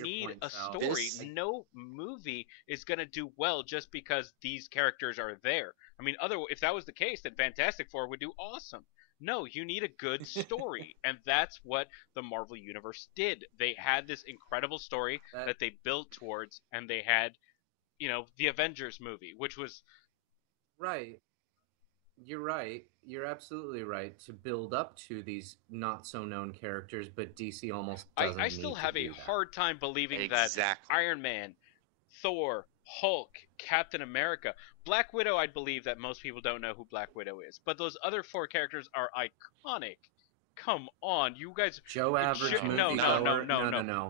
need a story, no movie is going to do well just because these characters are there. I mean, if that was the case, then Fantastic Four would do awesome. No, you need a good story, and that's what the Marvel Universe did. They had this incredible story that they built towards, and they had, the Avengers movie, which was... Right. You're right. You're absolutely right to build up to these not-so-known characters, but DC almost doesn't I still have a hard time believing that Iron Man, Thor, Hulk, Captain America, Black Widow, I'd believe that most people don't know who Black Widow is. But those other four characters are iconic. Come on, you guys... Joe Average movie. No.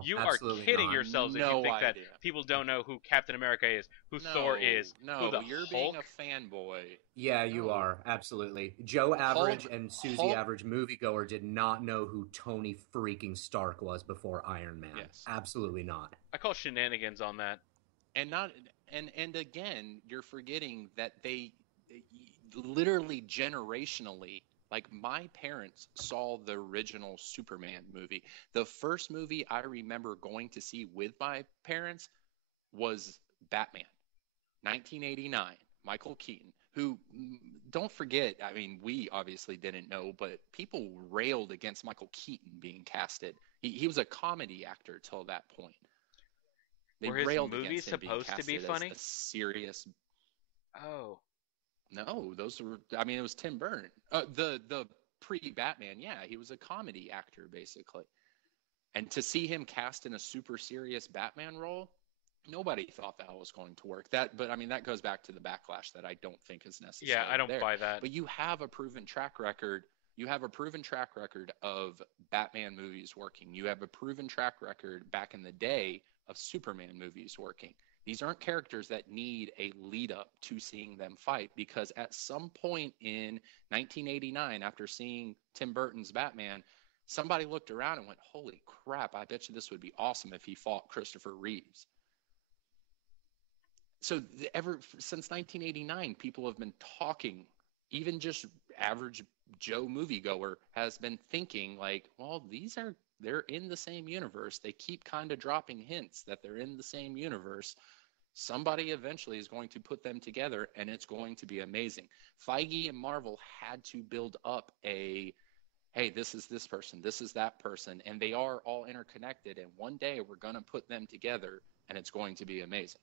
You Absolutely are kidding not. yourselves if you think that people don't know who Captain America is, who Thor is, who the you're Hulk... being a fanboy. Yeah, you are. Absolutely. Joe Average and Susie Average moviegoer did not know who Tony freaking Stark was before Iron Man. Yes. Absolutely not. I call shenanigans on that. And again, you're forgetting that they literally generationally, like my parents saw the original Superman movie. The first movie I remember going to see with my parents was Batman, 1989, Michael Keaton, who don't forget, I mean, we obviously didn't know, but people railed against Michael Keaton being casted. He was a comedy actor till that point. They Were his railed movies against him being supposed to be casted as funny? a serious. Oh. No, those were. I mean, it was Tim Burton. The pre-Batman, yeah, he was a comedy actor basically. And to see him cast in a super serious Batman role, nobody thought that was going to work. But I mean, that goes back to the backlash that I don't think is necessary. Yeah, I don't there. buy that. But you have a proven track record. You have a proven track record of Batman movies working. You have a proven track record back in the day of Superman movies working. These aren't characters that need a lead up to seeing them fight, because at some point in 1989, after seeing Tim Burton's Batman, somebody looked around and went, holy crap, I bet you this would be awesome if he fought Christopher Reeves. So ever since 1989, people have been talking, even just average Joe moviegoer has been thinking like, well, they're in the same universe. They keep kind of dropping hints that they're in the same universe. Somebody eventually is going to put them together, and it's going to be amazing. Feige and Marvel had to build up hey, this is this person, this is that person, and they are all interconnected, and one day we're going to put them together, and it's going to be amazing.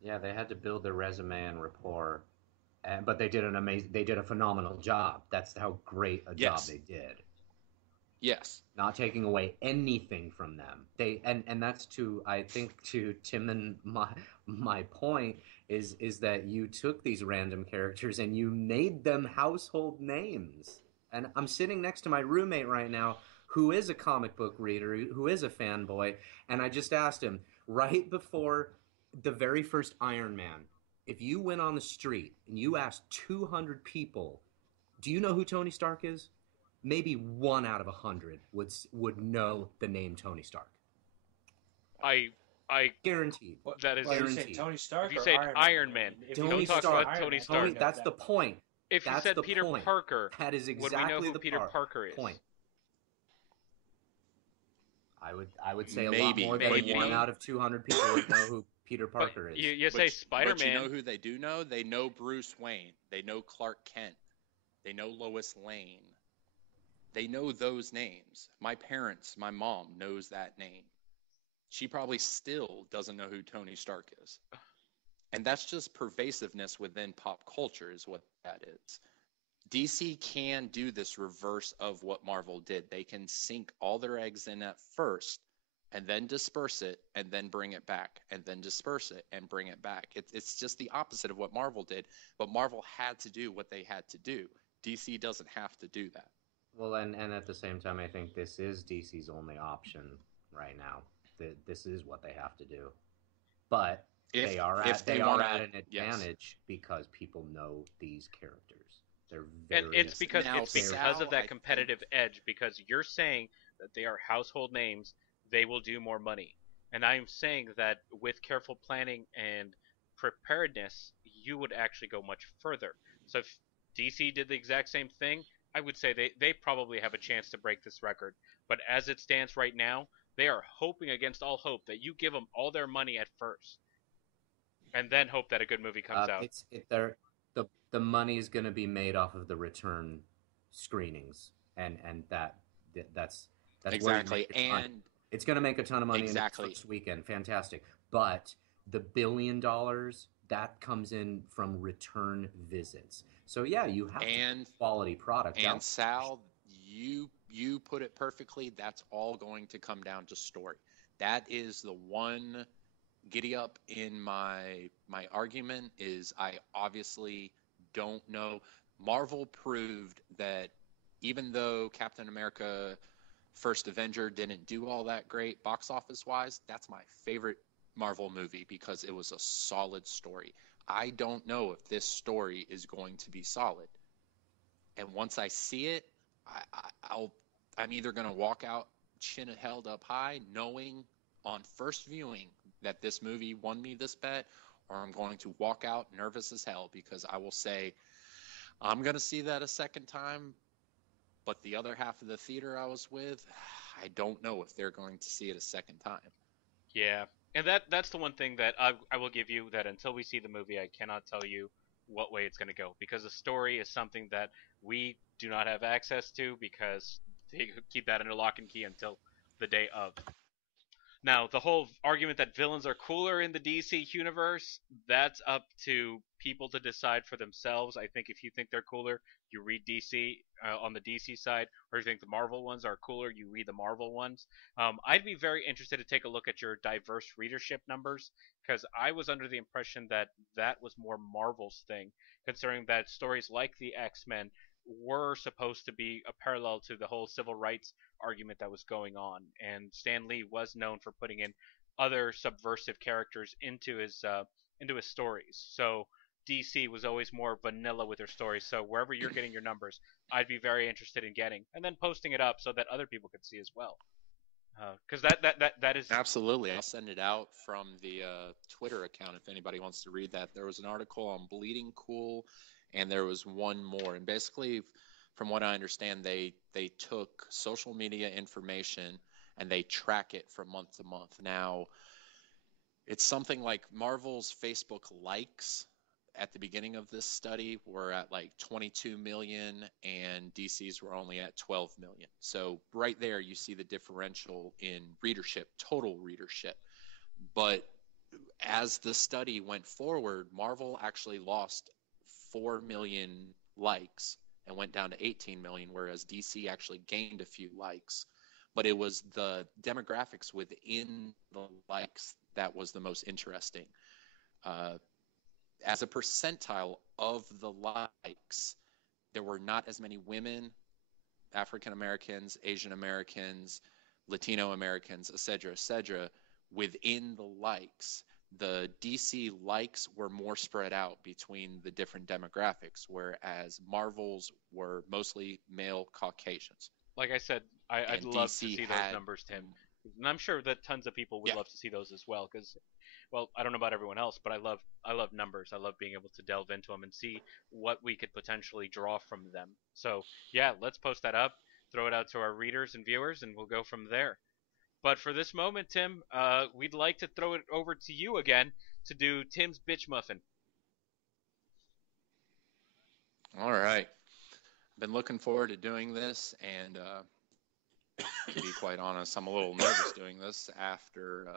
Yeah, they had to build their resume and rapport, but they did a phenomenal job. That's how great a job they did. Yes. Not taking away anything from them. And that's I think to Tim and my point is that you took these random characters and you made them household names. And I'm sitting next to my roommate right now who is a comic book reader, who is a fanboy, and I just asked him right before the very first Iron Man, if you went on the street and you asked 200 people, do you know who Tony Stark is? Maybe 1 out of 100 would know the name Tony Stark. I guaranteed. That is guaranteed. You say Tony Stark. If you say Iron Man, Tony don't Stark, talk about Tony Stark. That's the point. If you said Peter Parker, that is exactly would we know who the Peter Parker is? Point. I would say maybe, a lot more than 1 out of 200 people would know who Peter Parker is. You say Spider-Man. But you know who they do know? They know Bruce Wayne. They know Clark Kent. They know Lois Lane. They know those names. My mom knows that name. She probably still doesn't know who Tony Stark is. And that's just pervasiveness within pop culture is what that is. DC can do this reverse of what Marvel did. They can sink all their eggs in at first and then disperse it and then bring it back and then disperse it and bring it back. It's just the opposite of what Marvel did. But Marvel had to do what they had to do. DC doesn't have to do that. Well, and at the same time, I think this is DC's only option right now. This is what they have to do. But they are at an advantage because people know these characters. They're very and it's because of that competitive edge. Because you're saying that they are household names, they will do more money, and I'm saying that with careful planning and preparedness, you would actually go much further. So if DC did the exact same thing, I would say they probably have a chance to break this record. But as it stands right now, they are hoping against all hope that you give them all their money at first, and then hope that a good movie comes out. The money is going to be made off of the return screenings, and that's exactly. And it's going to make a ton of money in the first weekend. Fantastic, but the $1 billion that comes in from return visits. So yeah, you have quality product. And Sal, you put it perfectly. That's all going to come down to story. That is the one giddy up in my argument is I obviously don't know. Marvel proved that even though Captain America First Avenger didn't do all that great box office wise, that's my favorite Marvel movie because it was a solid story. I don't know if this story is going to be solid. And once I see it, I'm either going to walk out chin held up high knowing on first viewing that this movie won me this bet, or I'm going to walk out nervous as hell because I will say, I'm going to see that a second time, but the other half of the theater I was with, I don't know if they're going to see it a second time. Yeah, and that's the one thing that I will give you, that until we see the movie, I cannot tell you what way it's going to go, because the story is something that we do not have access to because they keep that under lock and key until the day of. Now, the whole argument that villains are cooler in the DC universe, that's up to people to decide for themselves. I think if you think they're cooler, you read DC on the DC side, or if you think the Marvel ones are cooler, you read the Marvel ones. I'd be very interested to take a look at your diverse readership numbers, because I was under the impression that that was more Marvel's thing, considering that stories like the X-Men were supposed to be a parallel to the whole civil rights argument that was going on, and Stan Lee was known for putting in other subversive characters into his stories. So DC was always more vanilla with their stories. So wherever you're getting your numbers, I'd be very interested in getting, and then posting it up so that other people could see as well. Because that is Absolutely. I'll send it out from the Twitter account if anybody wants to read that. There was an article on Bleeding Cool, and there was one more. And basically, from what I understand, they took social media information and they track it from month to month. Now, it's something like Marvel's Facebook likes at the beginning of this study were at like 22 million, and DC's were only at 12 million. So right there, you see the differential in readership, total readership. But as the study went forward, Marvel actually lost 4 million likes and went down to 18 million, whereas DC actually gained a few likes. But it was the demographics within the likes that was the most interesting. As a percentile of the likes, there were not as many women, African Americans, Asian Americans, Latino Americans, etc., within the likes. The DC likes were more spread out between the different demographics, whereas Marvel's were mostly male Caucasians. Like I said, I'd love to see those numbers, Tim. And I'm sure that tons of people would love to see those as well, because, well, I don't know about everyone else, but I love numbers. I love being able to delve into them and see what we could potentially draw from them. So, yeah, let's post that up, throw it out to our readers and viewers, and we'll go from there. But for this moment, Tim, we'd like to throw it over to you again to do Tim's Bitch Muffin. All right. Been looking forward to doing this, and to be quite honest, I'm a little nervous doing this after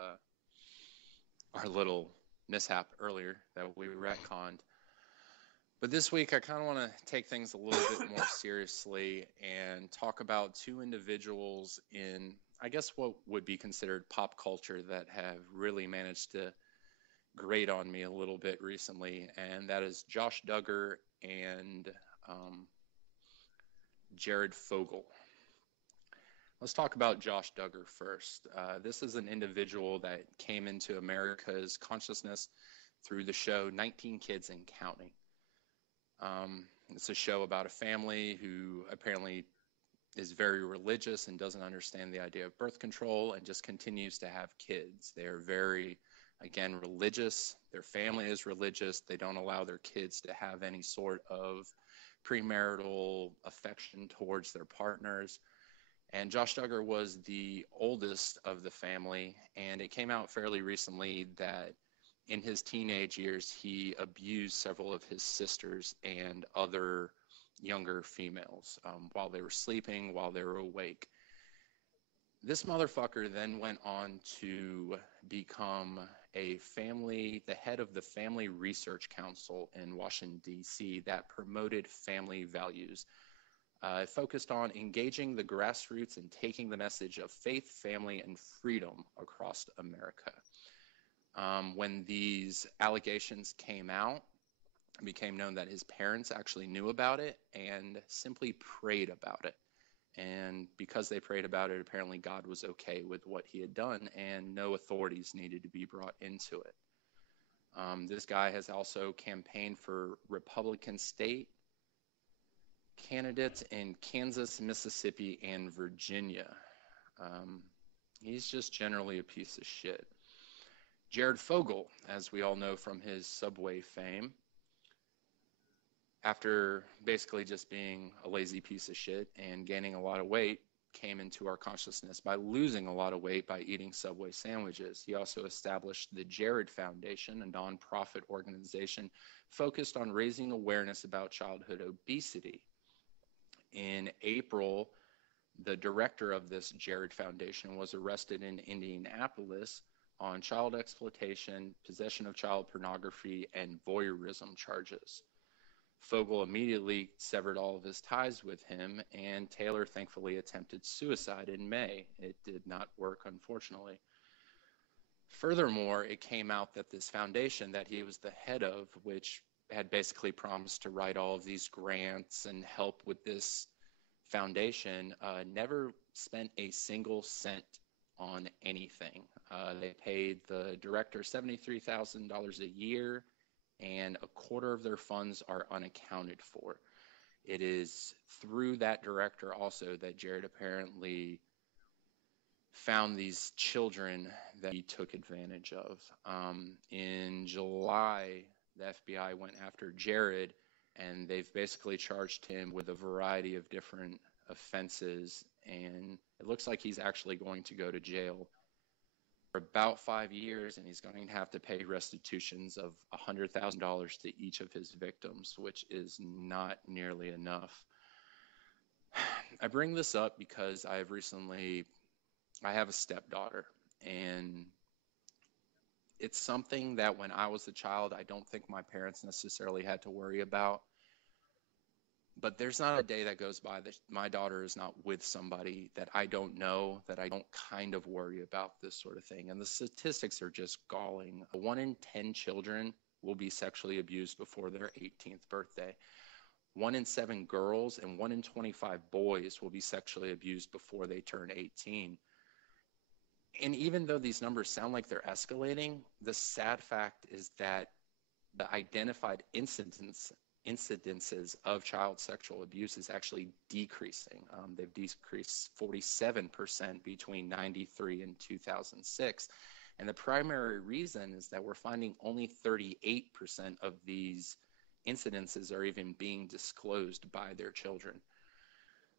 our little mishap earlier that we retconned. But this week, I kind of want to take things a little bit more seriously and talk about two individuals in, I guess, what would be considered pop culture that have really managed to grate on me a little bit recently, and that is Josh Duggar and Jared Fogle. Let's talk about Josh Duggar first. This is an individual that came into America's consciousness through the show 19 Kids and Counting. It's a show about a family who apparently is very religious and doesn't understand the idea of birth control and just continues to have kids. They're very, again, religious. Their family is religious. They don't allow their kids to have any sort of premarital affection towards their partners. And Josh Duggar was the oldest of the family, and it came out fairly recently that in his teenage years, he abused several of his sisters and other younger females while they were sleeping, while they were awake. This motherfucker then went on to become the head of the Family Research Council in Washington, D.C. that promoted family values. It focused on engaging the grassroots and taking the message of faith, family, and freedom across America. When these allegations came out, it became known that his parents actually knew about it and simply prayed about it. And because they prayed about it, apparently God was okay with what he had done and no authorities needed to be brought into it. This guy has also campaigned for Republican state candidates in Kansas, Mississippi, and Virginia. He's just generally a piece of shit. Jared Fogle, as we all know from his Subway fame, after basically just being a lazy piece of shit and gaining a lot of weight, came into our consciousness by losing a lot of weight by eating Subway sandwiches. He also established the Jared Foundation, a nonprofit organization focused on raising awareness about childhood obesity. In April, the director of this Jared Foundation was arrested in Indianapolis on child exploitation, possession of child pornography, and voyeurism charges. Fogel immediately severed all of his ties with him, and Taylor thankfully attempted suicide in May. It did not work, unfortunately. Furthermore, it came out that this foundation that he was the head of, which had basically promised to write all of these grants and help with this foundation, never spent a single cent on anything. They paid the director $73,000 a year, and a quarter of their funds are unaccounted for. It is through that director also that Jared apparently found these children that he took advantage of. In July, the FBI went after Jared, and they've basically charged him with a variety of different offenses, and it looks like he's actually going to go to jail for about 5 years, and he's going to have to pay restitutions of $100,000 to each of his victims, which is not nearly enough. I bring this up because I have a stepdaughter, and it's something that when I was a child, I don't think my parents necessarily had to worry about. But there's not a day that goes by that my daughter is not with somebody that I don't know, that I don't kind of worry about this sort of thing. And the statistics are just galling. 1 in 10 children will be sexually abused before their 18th birthday. 1 in 7 girls and 1 in 25 boys will be sexually abused before they turn 18. And even though these numbers sound like they're escalating, the sad fact is that the identified incidences of child sexual abuse is actually decreasing. They've decreased 47% between 93 and 2006. And the primary reason is that we're finding only 38% of these incidences are even being disclosed by their children.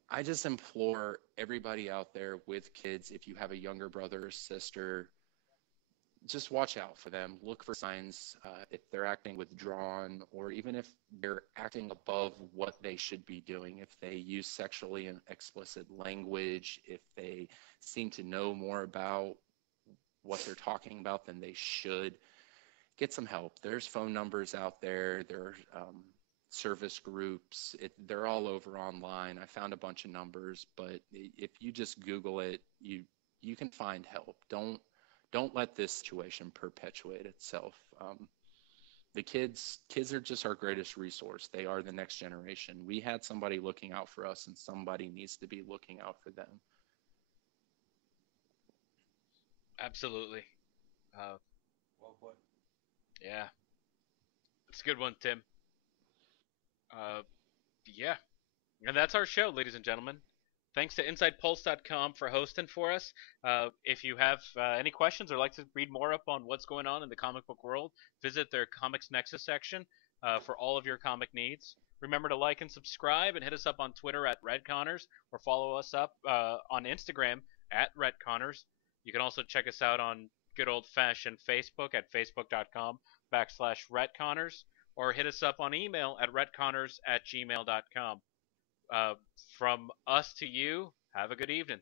I just implore everybody out there with kids, if you have a younger brother or sister, just watch out for them. Look for signs if they're acting withdrawn, or even if they're acting above what they should be doing. If they use sexually and explicit language, if they seem to know more about what they're talking about than they should, get some help. There's phone numbers out there. There are service groups. They're all over online. I found a bunch of numbers, but if you just Google it, you can find help. Don't let this situation perpetuate itself. The kids are just our greatest resource. They are the next generation. We had somebody looking out for us, and somebody needs to be looking out for them. Absolutely. Well put. Yeah. It's a good one, Tim. Yeah. And that's our show, ladies and gentlemen. Thanks to InsidePulse.com for hosting for us. If you have any questions or like to read more up on what's going on in the comic book world, visit their Comics Nexus section for all of your comic needs. Remember to like and subscribe, and hit us up on Twitter at RetConners, or follow us up on Instagram at RetConners. You can also check us out on good old-fashioned Facebook at facebook.com/RetConners, or hit us up on email at retconners@gmail.com. From us to you, have a good evening.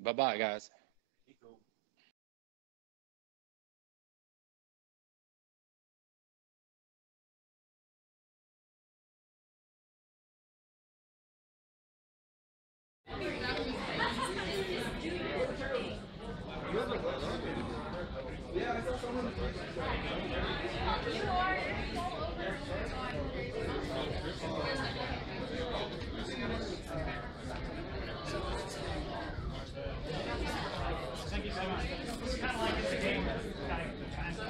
Bye-bye, guys. Be cool. Thank you so much. It's kind of like it's a game of kind of